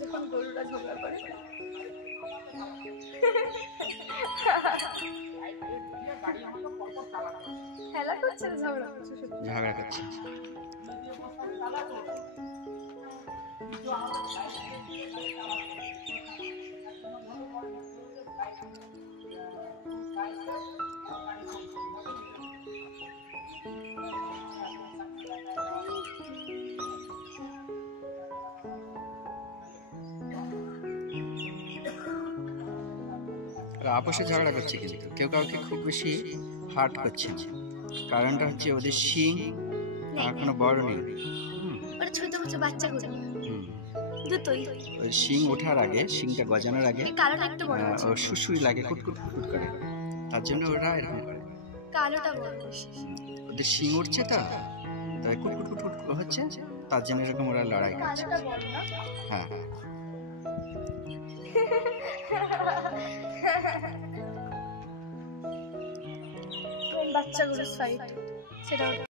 যখন গরুরা ঝগড়া করে খেলা করছে ঝগড়া করছে আপসে ঝগড়া করছে, কিন্তু কেউ কাউকে খুব বেশি হার্ট করছে না। কারণটা হচ্ছে ওদের শিং এখনো বড় নেই। ছোট ছোট বাচ্চাগুলো ওই শিং ওঠার আগে, শিংটা গজানোর আগে সুসুই লাগে, কুটকুট কুটকুট করে, তার জন্য ওরা এরকম করে। ওদের শিং উঠছে তো, তাই কুটকুট কুটকুট হচ্ছে, তার জন্য এরকম ওরা লড়াই করছে। হ্যাঁ বাচ্চাগুলো ফাইট সেটা